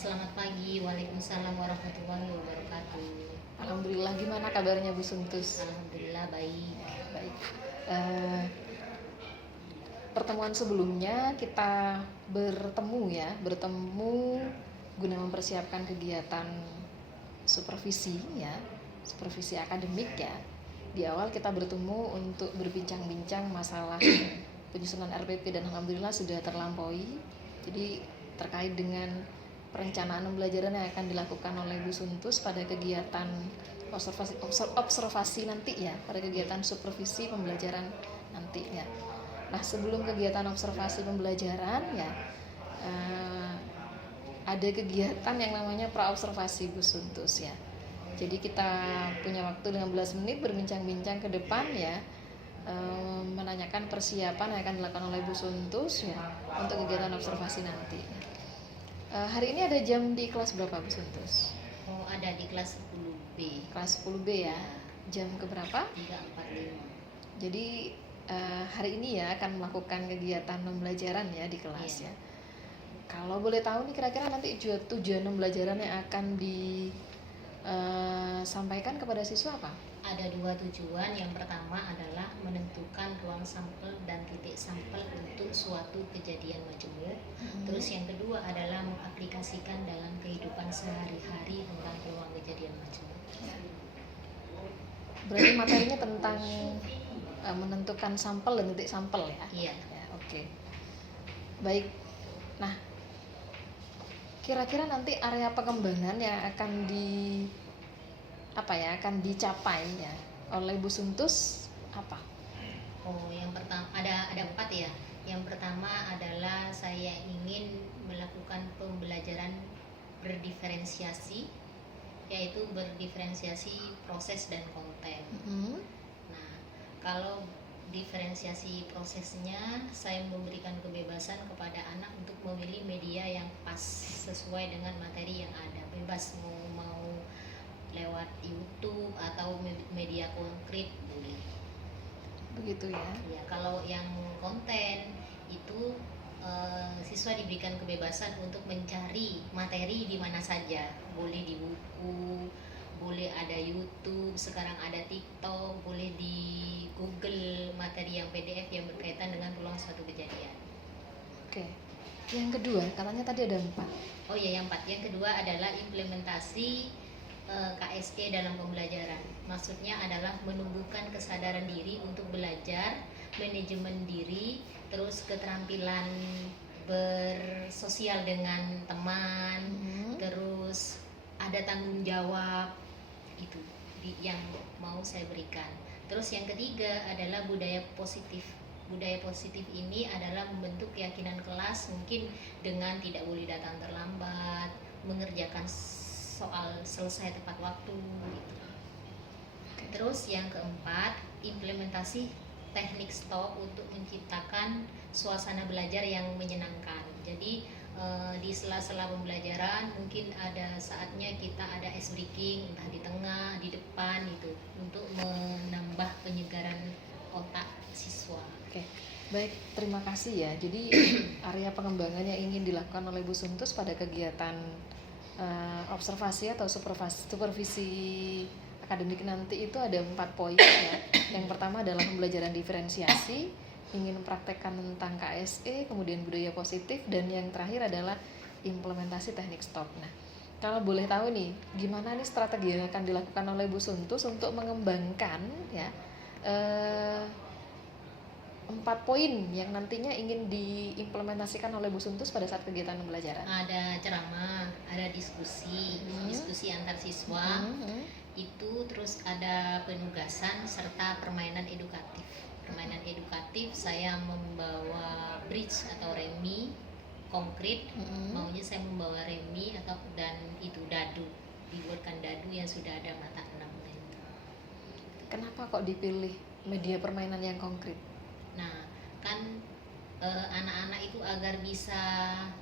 Selamat pagi, Waalaikumsalam warahmatullahi wabarakatuh. Alhamdulillah, gimana kabarnya Bu Suntus? Alhamdulillah baik. Baik. Eh, Pertemuan sebelumnya kita bertemu guna mempersiapkan kegiatan supervisi ya, supervisi akademik ya. Di awal kita bertemu untuk berbincang-bincang masalah penyusunan RPP dan alhamdulillah sudah terlampaui. Jadi terkait dengan perencanaan pembelajaran yang akan dilakukan oleh Bu Suntus pada kegiatan observasi nanti ya, pada kegiatan supervisi pembelajaran nanti ya. Nah, sebelum kegiatan observasi pembelajaran ya, ada kegiatan yang namanya praobservasi Bu Suntus ya. Jadi kita punya waktu 15 menit berbincang-bincang ke depan ya, menanyakan persiapan yang akan dilakukan oleh Bu Suntus ya untuk kegiatan observasi nanti. Hari ini ada jam di kelas berapa Bu Suntus? Oh, ada di kelas 10B. Kelas 10B ya. Jam keberapa? 3.45. Jadi hari ini ya akan melakukan kegiatan pembelajaran ya di kelas ya. Kalau boleh tahu nih kira-kira nanti tujuan pembelajaran yang akan disampaikan kepada siswa apa? Ada 2 tujuan. Yang pertama adalah menentukan ruang sampel dan titik sampel untuk suatu kejadian majemuk. Terus yang kedua adalah mengaplikasikan dalam kehidupan sehari-hari tentang peluang kejadian majemuk. Berarti materinya tentang menentukan sampel dan titik sampel ya? Iya. Ya, oke. Baik. Nah, kira-kira nanti area pengembangan yang akan akan dicapai ya oleh Bu Suntus apa? Oh, yang pertama ada 4 ya. Yang pertama adalah saya ingin melakukan pembelajaran berdiferensiasi, yaitu berdiferensiasi proses dan konten. Nah, kalau diferensiasi prosesnya, saya memberikan kebebasan kepada anak untuk memilih media yang pas sesuai dengan materi yang ada. Bebas mau lewat YouTube atau media konkret boleh. Begitu ya. Ya, kalau yang konten itu siswa diberikan kebebasan untuk mencari materi di mana saja. Boleh di buku, boleh ada YouTube, sekarang ada TikTok, boleh di Google materi yang PDF yang berkaitan dengan peluang suatu kejadian. Oke. Yang kedua, katanya tadi ada 4. Oh iya, yang 4. Yang kedua adalah implementasi KSE dalam pembelajaran. Maksudnya adalah menumbuhkan kesadaran diri untuk belajar, manajemen diri, terus keterampilan bersosial dengan teman, terus ada tanggung jawab, itu yang mau saya berikan. Terus yang ketiga adalah budaya positif. Budaya positif ini adalah membentuk keyakinan kelas, mungkin dengan tidak boleh datang terlambat, mengerjakan soal selesai tepat waktu gitu. Terus yang keempat, implementasi teknik stop untuk menciptakan suasana belajar yang menyenangkan. Jadi di sela-sela pembelajaran mungkin ada saatnya kita ada ice breaking, entah di tengah, di depan itu, untuk menambah penyegaran otak siswa. Oke. Baik, terima kasih ya. Jadi area pengembangan yang ingin dilakukan oleh Bu Suntus pada kegiatan observasi atau supervisi akademik nanti itu ada 4 poin ya. Yang pertama adalah pembelajaran diferensiasi, ingin mempraktekkan tentang KSE, kemudian budaya positif, dan yang terakhir adalah implementasi teknik stop. Nah, kalau boleh tahu nih, gimana nih strategi yang akan dilakukan oleh Bu Suntus untuk mengembangkan ya 4 poin yang nantinya ingin diimplementasikan oleh Bu Suntus pada saat kegiatan pembelajaran? Ada ceramah, ada diskusi antar siswa, itu terus ada penugasan serta permainan edukatif. Permainan edukatif saya membawa bridge atau remi konkret, maunya saya membawa remi dan itu dadu, dibuatkan dadu yang sudah ada mata 6. Kenapa kok dipilih media permainan yang konkret? Nah, kan anak-anak itu agar bisa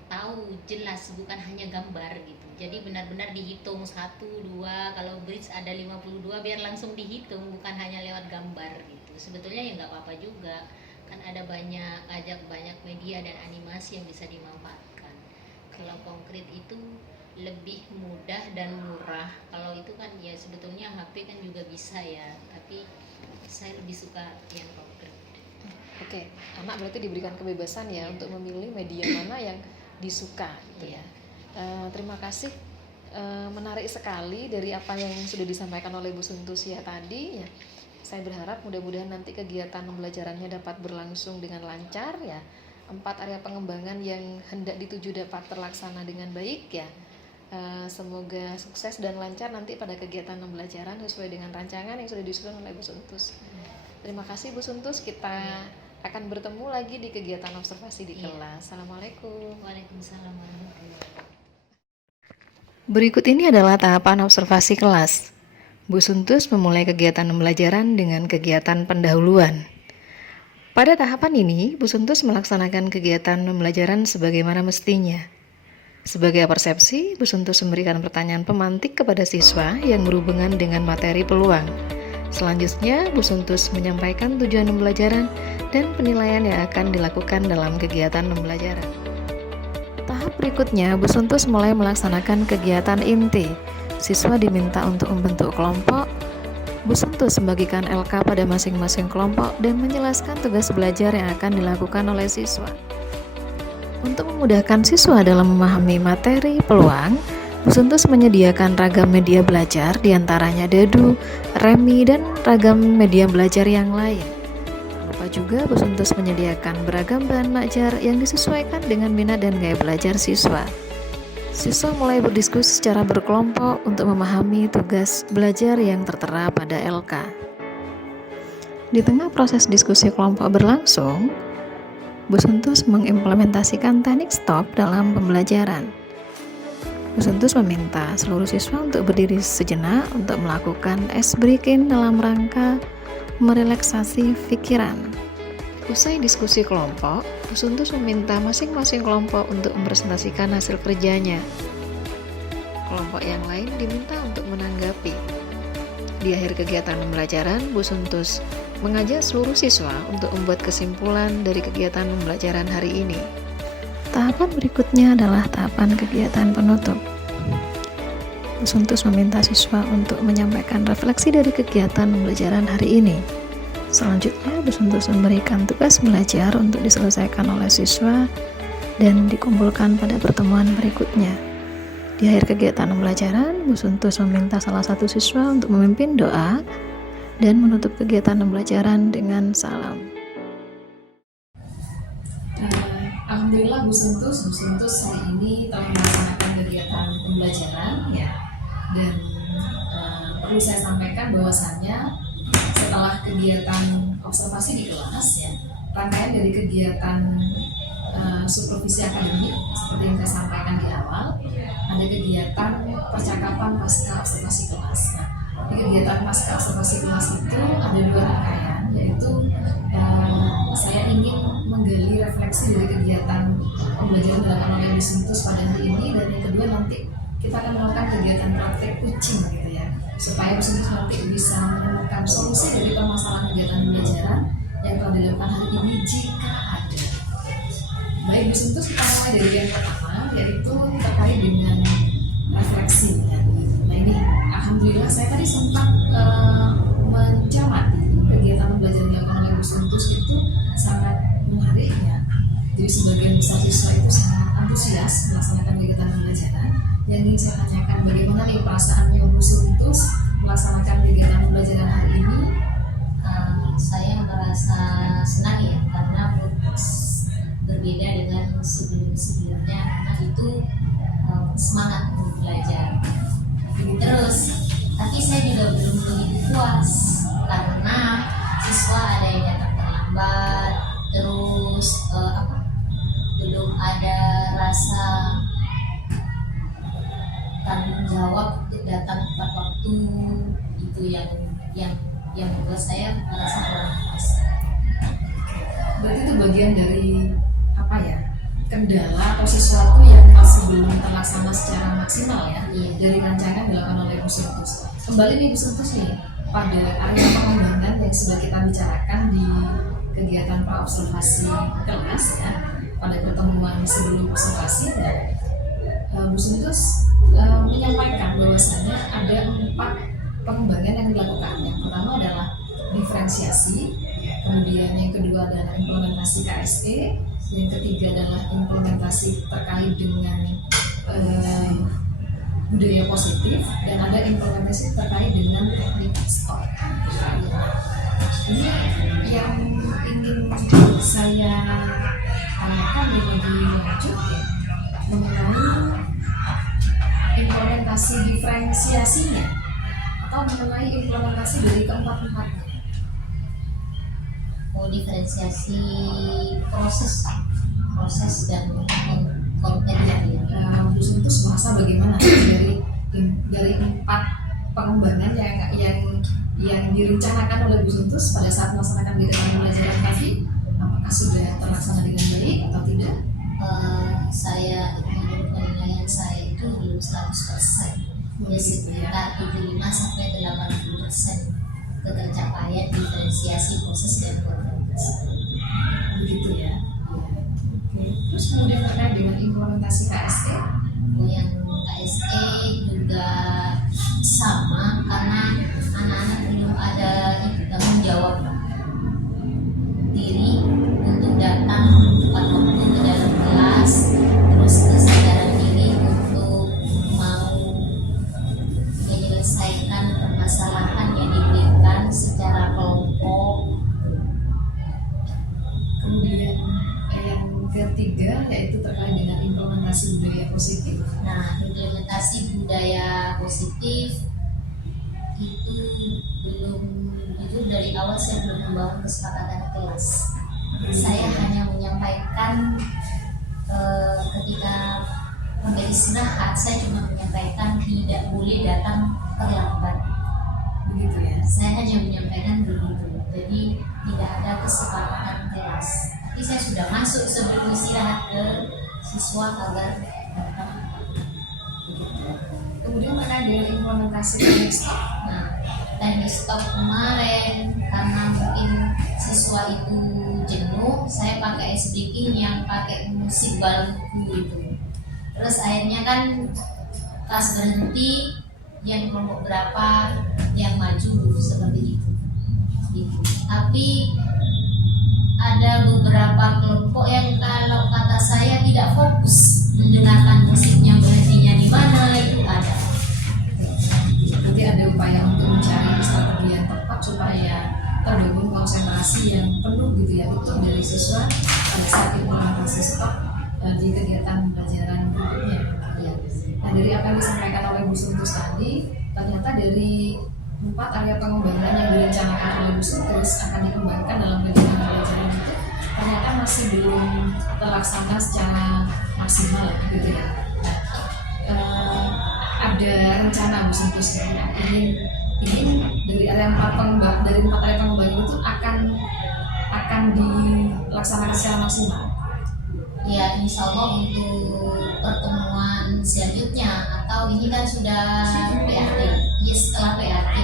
tahu jelas, bukan hanya gambar gitu. Jadi benar-benar dihitung 1, 2, kalau bridge ada 52 biar langsung dihitung, bukan hanya lewat gambar gitu. Sebetulnya ya nggak apa-apa juga, kan ada banyak media dan animasi yang bisa dimanfaatkan. Kalau konkret itu lebih mudah dan murah. Kalau itu kan ya sebetulnya HP kan juga bisa ya, tapi saya lebih suka yang konkret. Oke, anak berarti diberikan kebebasan ya untuk memilih media mana yang disuka gitu ya. Terima kasih, menarik sekali dari apa yang sudah disampaikan oleh Bu Suntus ya tadi ya. Saya berharap mudah-mudahan nanti kegiatan pembelajarannya dapat berlangsung dengan lancar ya. 4 area pengembangan yang hendak dituju dapat terlaksana dengan baik ya. Semoga sukses dan lancar nanti pada kegiatan pembelajaran sesuai dengan rancangan yang sudah disusun oleh Bu Suntus. Terima kasih Bu Suntus, kita akan bertemu lagi di kegiatan observasi di kelas. Assalamualaikum. Waalaikumsalam warahmatullahi wabarakatuh. Berikut ini adalah tahapan observasi kelas. Bu Suntus memulai kegiatan pembelajaran dengan kegiatan pendahuluan. Pada tahapan ini, Bu Suntus melaksanakan kegiatan pembelajaran sebagaimana mestinya. Sebagai persepsi, Bu Suntus memberikan pertanyaan pemantik kepada siswa yang berhubungan dengan materi peluang. Selanjutnya, Bu Suntus menyampaikan tujuan pembelajaran dan penilaian yang akan dilakukan dalam kegiatan pembelajaran. Tahap berikutnya, Bu Suntus mulai melaksanakan kegiatan inti. Siswa diminta untuk membentuk kelompok. Bu Suntus membagikan LK pada masing-masing kelompok dan menjelaskan tugas belajar yang akan dilakukan oleh siswa. Untuk memudahkan siswa dalam memahami materi peluang, Bu Suntus menyediakan ragam media belajar, diantaranya Dadu, Remi, dan ragam media belajar yang lain. Tak lupa juga Bu Suntus menyediakan beragam bahan belajar yang disesuaikan dengan minat dan gaya belajar siswa. Siswa mulai berdiskusi secara berkelompok untuk memahami tugas belajar yang tertera pada LK. Di tengah proses diskusi kelompok berlangsung, Bu Suntus mengimplementasikan teknik stop dalam pembelajaran. Bu Suntus meminta seluruh siswa untuk berdiri sejenak untuk melakukan ice breaking dalam rangka merelaksasi pikiran. Usai diskusi kelompok, Bu Suntus meminta masing-masing kelompok untuk mempresentasikan hasil kerjanya. Kelompok yang lain diminta untuk menanggapi. Di akhir kegiatan pembelajaran, Bu Suntus mengajak seluruh siswa untuk membuat kesimpulan dari kegiatan pembelajaran hari ini. Tahapan berikutnya adalah tahapan kegiatan penutup. Bu Suntus meminta siswa untuk menyampaikan refleksi dari kegiatan pembelajaran hari ini. Selanjutnya, Bu Suntus memberikan tugas belajar untuk diselesaikan oleh siswa dan dikumpulkan pada pertemuan berikutnya. Di akhir kegiatan pembelajaran, Bu Suntus meminta salah satu siswa untuk memimpin doa dan menutup kegiatan pembelajaran dengan salam. Alhamdulillah Bu Suntus hari ini telah melaksanakan kegiatan pembelajaran ya, dan perlu saya sampaikan bahwasannya setelah kegiatan observasi di kelas ya, rangkaian dari kegiatan supervisi akademik seperti yang saya sampaikan di awal, ada kegiatan percakapan pasca observasi kelas. Nah, di kegiatan pasca observasi kelas itu ada 2 rangkaian, yaitu saya ingin menggali refleksi dari kegiatan pembelajaran dilakukan oleh Bu Suntus pada hari ini, dan yang kedua nanti kita akan melakukan kegiatan praktek kucing gitu ya, supaya Bu Suntus nanti bisa menemukan solusi dari permasalahan kegiatan pembelajaran yang telah dilakukan hari ini jika ada. Baik Bu Suntus, kita mulai dari yang pertama, yaitu terkait dengan refleksi ya. Nah ini alhamdulillah saya tadi sempat mencermati kegiatan pembelajaran yang dilakukan oleh Bu Suntus itu sangat menarik ya. Jadi sebagian besar siswa itu sangat antusias melaksanakan kegiatan pembelajaran. Yang ingin saya tanyakan, bagaimana nih perasaannya Bu Suntus melaksanakan kegiatan pembelajaran hari ini? Saya merasa senang ya, karena berbeda dengan sebelum-sebelumnya, karena itu semangat untuk belajar. Terus, tapi saya juga belum begitu puas karena siswa ada yang datang terlambat, terus belum ada rasa tanggung jawab untuk datang tepat waktu. Itu yang membuat saya merasa kurang puas. Berarti itu bagian dari apa ya, kendala atau sesuatu yang masih belum terlaksana secara maksimal ya, dari rancangan dilakukan oleh Bu Suntus. Kembali nih Bu Suntus nih pada area pengembangan yang sudah kita bicarakan di kegiatan praobservasi kelas ya, pada pertemuan sebelum observasi ya. Bu Suntus menyampaikan bahwasannya ada 4 pengembangan yang dilakukan. Yang pertama adalah diferensiasi, kemudian yang kedua adalah implementasi KSE, yang ketiga adalah implementasi terkait dengan budaya positif, dan ada implementasi terkait dengan teknik stop. Ini yang ingin saya tanyakan lebih lanjut ya, mengenai implementasi diferensiasinya atau mengenai implementasi dari keempat-empatnya. Diferensiasi proses dan kontennya ya. Bu Suntus merasa bagaimana dari 4 pengembangan yang direncanakan oleh Bu Suntus pada saat melaksanakan kegiatan pembelajaran tadi, apakah sudah terlaksana dengan baik atau tidak? Saya menurut penilaian saya itu belum 100%, ya sekitar 75 sampai 80% ketercapaian diferensiasi proses dan konten. Begitu ya. Terus kemudian terkait dengan implementasi KSE, yang KSE juga sama, karena anak-anak belum ada tanggung jawab diri untuk datang tepat waktu ke dalam kelas, terus kesadaran diri untuk mau menyelesaikan permasalahan yang diberikan secara kelompok. kemudian yang ketiga yaitu terkait dengan implementasi budaya positif. Nah, implementasi budaya positif itu dari awal saya belum membangun kesepakatan kelas. Saya hanya menyampaikan ketika memberi istirahat, saya cuma menyampaikan tidak boleh datang terlambat. Begitu ya. Saya hanya menyampaikan begitu. Jadi tidak ada kesepakatan kelas. Tapi saya sudah masuk sebelum istirahat ke siswa agar datang. Kemudian terkait dengan implementasi teknik stop. Nah, teknik stop kemarin karena mungkin siswa itu jenuh, saya pakai ice breaking yang pakai musik balonku itu. Terus akhirnya kan kelas berhenti, yang kelompok berapa yang maju seperti itu. Gitu. Tapi ada beberapa kelompok yang kalau kata saya tidak fokus mendengarkan musiknya, berhentinya di mana itu ada. Nanti ada upaya untuk mencari strategi yang tepat supaya terbangun konsentrasi yang penuh gitu ya, utuh dari siswa pada saat implementasi stop di kegiatan pembelajaran berikutnya. Ya. Nah, dari apa yang disampaikan oleh Bu Suntus tadi, ternyata dari 4 area pengembangan yang direncanakan oleh Bu Suntus akan dikembangkan dalam kegiatan pembelajaran itu ternyata masih belum terlaksana secara maksimal gitu ya. Nah, ada rencana Bu Suntus ya, ingin dari area 4 area pengembangan itu akan dilaksanakan secara maksimal. Ya, insya Allah untuk pertemuan selanjutnya, atau ini kan sudah PAT, ya setelah PAT.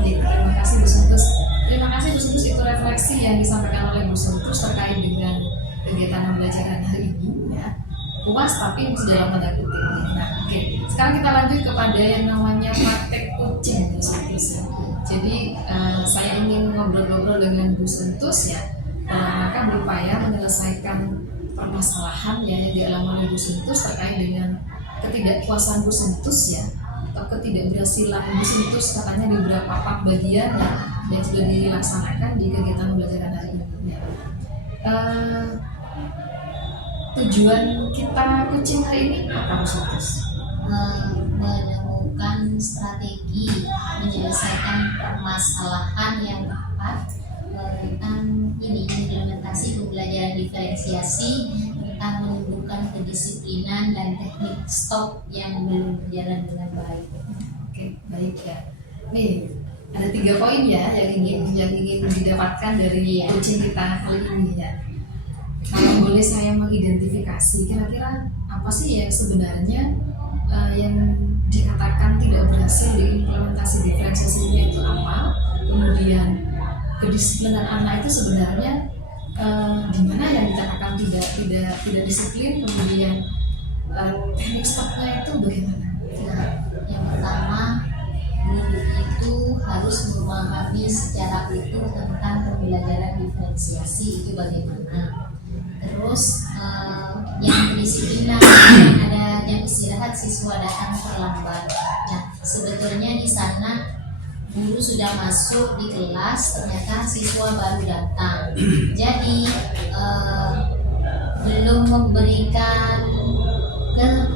Oke, terima kasih Bu Suntus. Terima kasih Bu Suntus, itu refleksi yang disampaikan oleh Bu Suntus terkait dengan kegiatan pembelajaran hari ini ya. Puas tapi masih dalam tanda kutip. Nah, oke. Sekarang kita lanjut kepada yang namanya praktek coaching Bu Suntus. Jadi saya ingin ngobrol-ngobrol dengan Bu Suntus ya, dalam rangka berupaya menyelesaikan permasalahan ya yang dialami oleh Bu Suntus terkait dengan ketidakpuasan Bu Suntus ya, atau ketidakberhasilan Bu Suntus katanya di beberapa part bagian ya, yang sudah dilaksanakan di kegiatan pembelajaran hari ini ya. Tujuan kita coaching hari ini apa Bu Suntus? Menemukan strategi menyelesaikan permasalahan yang tepat tentang ini implementasi pembelajaran diferensiasi, tentang menumbuhkan kedisiplinan dan teknik stop yang belum berjalan dengan baik. Oke, baik ya. Nih ada 3 poin ya yang ingin didapatkan dari coaching kita kali ini ya. Kalau boleh saya mengidentifikasi kira-kira apa sih yang sebenarnya yang dikatakan tidak berhasil diimplementasi diferensiasinya itu apa, kemudian kedisiplinan anak itu sebenarnya di mana yang dikatakan tidak disiplin, kemudian teknik stopnya itu bagaimana? Nah, yang pertama, guru itu harus memahami secara utuh tentang pembelajaran diferensiasi itu bagaimana. Terus yang kedisiplinan, ada jam istirahat siswa datang terlambat. Nah, sebetulnya di sana guru sudah masuk di kelas, ternyata siswa baru datang. Jadi belum memberikan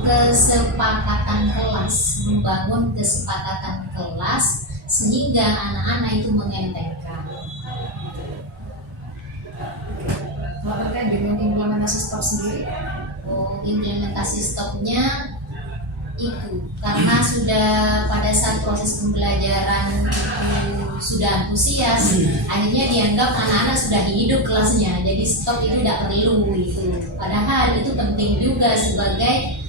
kesepakatan kelas, membangun kesepakatan kelas sehingga anak-anak itu mengentengkan. Kalau terkait dengan implementasi stop sendiri, Implementasi stopnya itu karena sudah pada saat proses pembelajaran itu sudah antusias, akhirnya dianggap anak-anak sudah hidup kelasnya, jadi stop itu tidak perlu itu. Padahal itu penting juga sebagai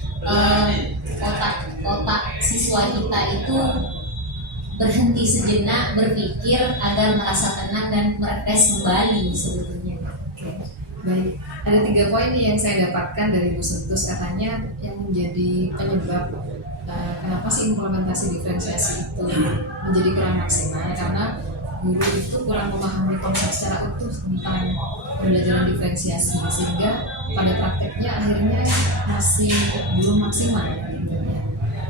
otak siswa kita itu berhenti sejenak berpikir agar merasa tenang dan merefresh kembali sebetulnya. baik. Ada 3 poin nih yang saya dapatkan dari Bu Sentus, katanya yang menjadi penyebab kenapa sih implementasi diferensiasi itu menjadi kurang maksimal, karena guru itu kurang memahami konsep secara utuh tentang pembelajaran diferensiasi, sehingga pada prakteknya akhirnya masih belum maksimal gitu ya.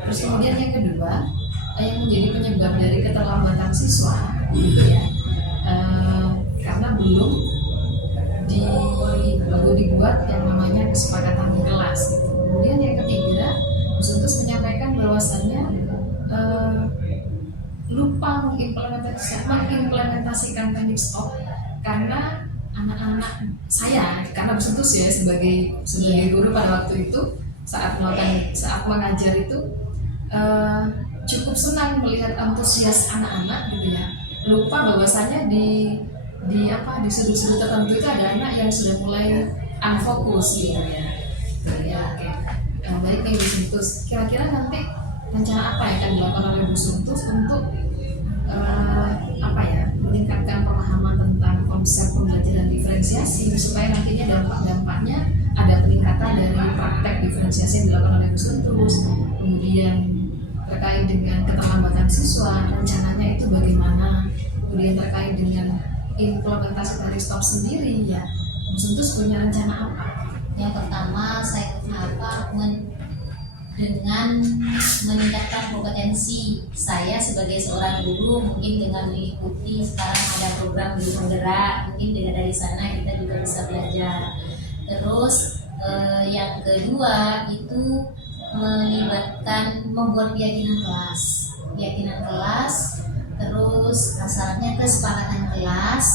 Terus kemudian yang kedua, yang menjadi penyebab dari keterlambatan siswa gitu ya, karena belum dibuat yang namanya kesepakatan di kelas gitu. Kemudian yang ketiga, Bu Sentus menyampaikan bahwasannya lupa mengimplementasikan teknik stop karena anak-anak saya, karena Bu Sentus ya sebagai guru pada waktu itu saat mengajar itu cukup senang melihat antusias anak-anak gitu ya, lupa bahwasanya di sudut-sudut tertentu itu ada anak yang sudah mulai unfokus gitu ya. Oke. Baik nih Bu Sentus, kira-kira nanti rencana apa yang akan dilakukan oleh Bu Sentus untuk meningkatkan pemahaman tentang konsep pembelajaran diferensiasi supaya nantinya dampak-dampaknya ada peningkatan dari praktek diferensiasi yang dilakukan oleh Bu Sentus, kemudian terkait dengan keterlambatan siswa, rencananya itu bagaimana, kemudian terkait dengan implementasi dari stop sendiri ya, Bu Sentus punya rencana apa? Yang pertama saya dengan meningkatkan kompetensi saya sebagai seorang guru, mungkin dengan mengikuti sekarang ada program guru penggerak, mungkin dari sana kita juga bisa belajar. Terus yang kedua itu membuat keyakinan kelas, terus syaratnya kesepakatan kelas,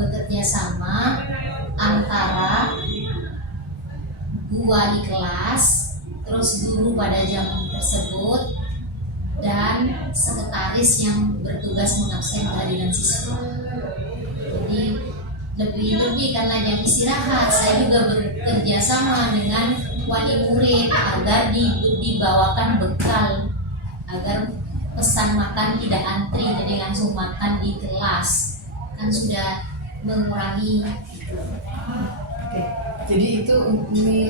bekerja sama antara gua di kelas, terus guru pada jam tersebut, dan sekretaris yang bertugas mengabsen kehadiran siswa. Jadi lebih karena jam istirahat, saya juga bekerja sama dengan wali murid agar dibawakan bekal, agar pesan makan tidak antri, jadi langsung makan di kelas, kan sudah mengurangi. Oke. Jadi itu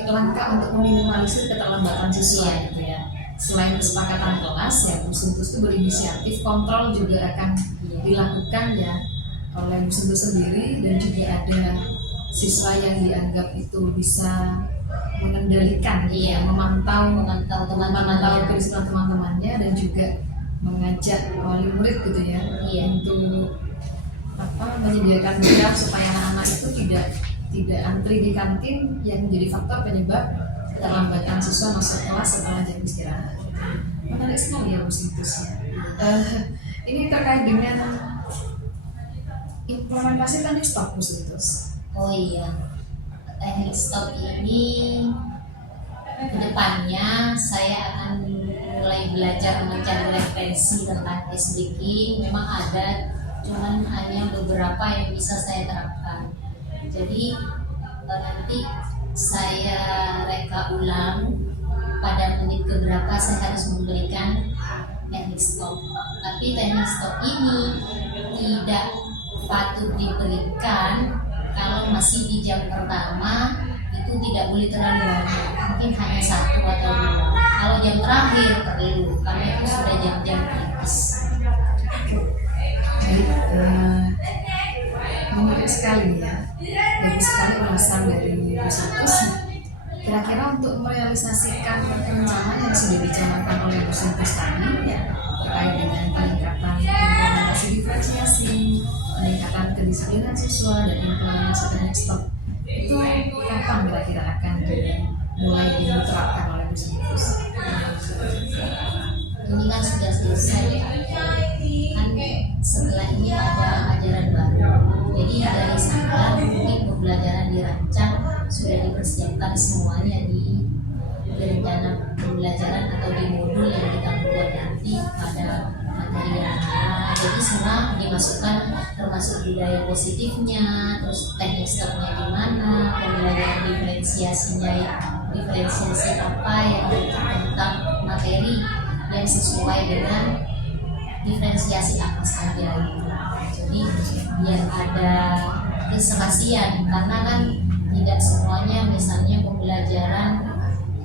langkah untuk meminimalisir keterlambatan siswa gitu ya. Selain kesepakatan kelas ya, Bu Sentus itu berinisiatif, kontrol juga akan dilakukan ya oleh Bu Sentus sendiri, dan juga ada siswa yang dianggap itu bisa mengendalikan, memantau kedisiplinan teman-temannya, dan juga mengajak wali murid gitu ya, untuk menyediakan bekal supaya anak-anak itu tidak antri di kantin yang menjadi faktor penyebab keterlambatan siswa masuk kelas setelah jam istirahat. Menarik sekali ya Bu Sentus ya. Ini terkait dengan implementasi teknik stop Bu Sentus. Oh iya, teknik stop ini kedepannya saya akan mulai belajar mencari referensi tentang case breaking. Memang ada, cuman hanya beberapa yang bisa saya terapkan. Jadi nanti saya reka ulang pada menit keberapa saya harus memberikan teknik stop. Tapi teknik stop ini tidak patut diberikan kalau masih di jam pertama itu tidak boleh terlalu banyak, mungkin hanya 1 atau 2. Kalau jam terakhir perlu, karena itu sudah jam-jam kritis. Baik, menarik sekali ya, bagus sekali ulasan dari Bu Sintus. Kira-kira untuk merealisasikan rencana yang sudah dicanangkan oleh Bu Sintus tadi ya, terkait dengan peningkatan implementasi diferensiasi, peningkatan kedisiplinan siswa dan implementasi teknik stop, itu kapan kira-kira akan mulai diterapkan oleh Bu Sintus? Ini kan sudah selesai, kan setelah ini ada ajaran baru, jadi dari sana mungkin pembelajaran dirancang, sudah dipersiapkan semuanya di rencana pembelajaran atau di modul yang kita buat nanti pada materi yang jadi semua dimasukkan, termasuk budaya positifnya, terus teknik stopnya di mana, pembelajaran diferensiasi apa yang tentang materi yang sesuai dengan diferensiasi apa saja gitu. Jadi biar ada keserasian, karena kan tidak semuanya, misalnya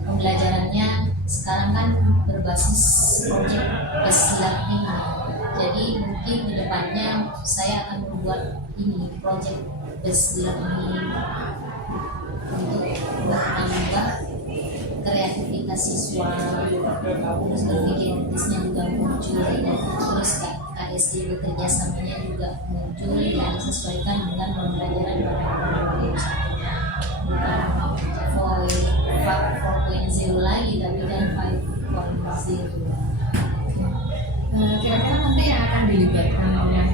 pembelajarannya sekarang kan berbasis project based learning. Jadi mungkin kedepannya saya akan membuat ini project based learning untuk menambah kreativitas siswa, terus berpikir kritisnya juga muncul, terus KSD bekerja samanya juga muncul yang disesuaikan dengan pembelajaran pada bukan 4.0 lagi, tapi kan 5.0. Kira-kira nanti yang akan dilibatkan oleh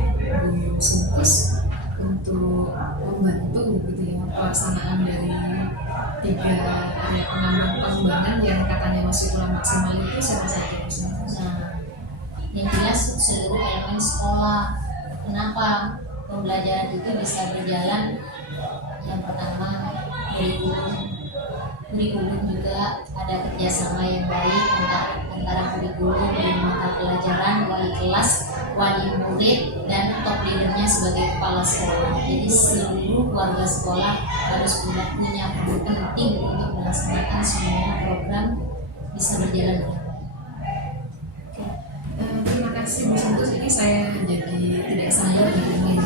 Bu Sintus untuk membantu gitu ya pelaksanaan dari 3 area pengembangan yang katanya masih kurang maksimal itu siapa saja Bu Sintus? Nah, yang jelas seluruh elemen sekolah. Kenapa pembelajaran itu bisa berjalan? Yang pertama, kurikulum juga ada kerjasama yang baik antara kurikulum dan mata pelajaran, wali kelas, wali murid, dan top leadernya sebagai kepala sekolah. Jadi seluruh warga sekolah harus punya peran penting untuk melaksanakan semua program bisa berjalan dengan baik. Terima kasih Bu Sintus. Ini saya jadi tidak sabar ingin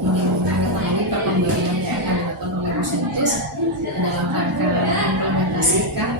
mengetahui perkembangan yang akan dilakukan oleh Bu Sintus dalam rangka implementasikan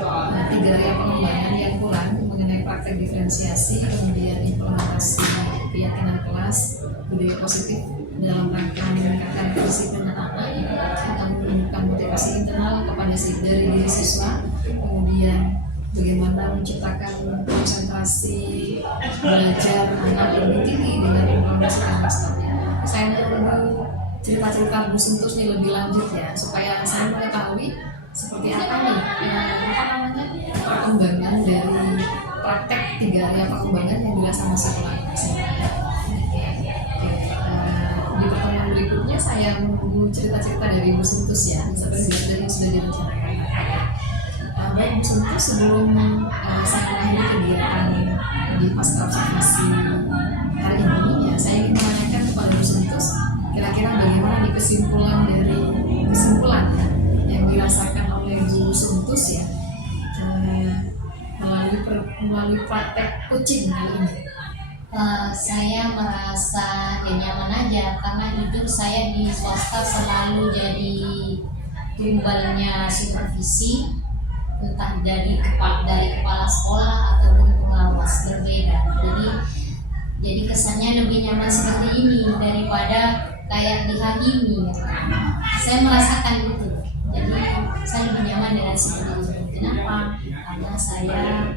3 area pengembangan yang kurang mengenai praktek diferensiasi, kemudian implementasi keyakinan kelas, budaya positif dalam rangka meningkatkan kedisiplinan anak atau menumbuhkan motivasi internal kepada dari diri siswa, kemudian bagaimana menciptakan konsentrasi belajar anak lebih tinggi dengan implementasi teknik stopnya. Saya menunggu cerita-cerita Bu Sintus ini lebih lanjut ya, supaya saya mengetahui seperti apa nih perkembangan dari praktek 3 area pengembangan yang dilaksanakan oleh di pertemuan berikutnya saya menunggu cerita-cerita dari Bu Sintus ya, seperti yang sudah direncanakan. Baik Bu Sintus, sebelum saya mengakhiri kegiatan di pasca observasi hari ini ya, saya ingin menanyakan kepada Bu Sintus, kira-kira bagaimana di kesimpulan yang dirasakan oleh Bu Sintus ya melalui praktek coaching kali ini. Saya merasa nyaman aja, karena jujur saya di swasta selalu jadi tumbalnya supervisi, entah dari kepala sekolah ataupun pengawas, berbeda. Jadi kesannya lebih nyaman seperti ini daripada kayak dihakimi. Saya merasakan itu, jadi saya lebih nyaman dengan seperti itu. Kenapa? Karena saya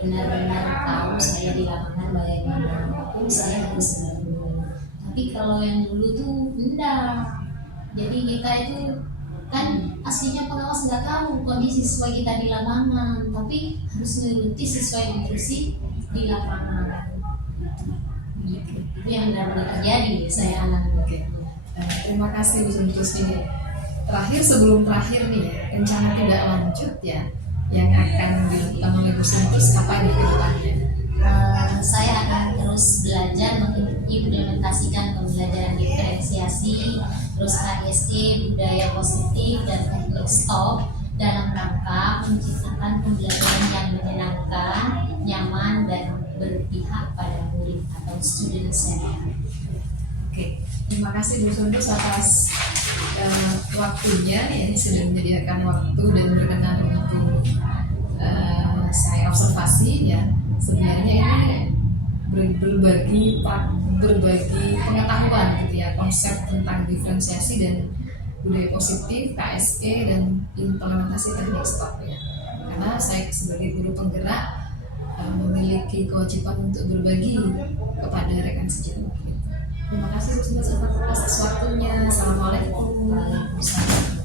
benar-benar tahu saya di lapangan bagaimana, maupun saya harus bergabung. Tapi kalau yang dulu tuh enggak. Jadi kita itu kan aslinya pengawas nggak tahu kondisi siswa kita di lapangan, tapi harus mengikuti sesuai instruksi di lapangan. Gitu. Itu yang benar-benar terjadi saya alami. Terima kasih Bu Sintus ini. Sebelum terakhir nih, rencana tidak lanjut ya yang akan dilakukan oleh Bu Sintus apa di kedepannya? Saya akan terus belajar mengimplementasikan pembelajaran diferensiasi, terus KSD, budaya positif, dan teknik stop dalam rangka menciptakan pembelajaran yang menyenangkan, nyaman, dan berpihak pada murid atau student center. Oke, terima kasih Bu Sundus atas waktunya ya, sudah menyediakan waktu dan berkenan untuk saya observasi ya. Sebenarnya ini berbagi pengetahuan gitu ya, konsep tentang diferensiasi dan budaya positif, KSE, dan implementasi teknik stop ya. Karena saya sebagai guru penggerak memiliki kewajiban untuk berbagi kepada rekan sejawat. Terima kasih Bu Sundus atas waktunya. Assalamualaikum. Waalaikumsalam.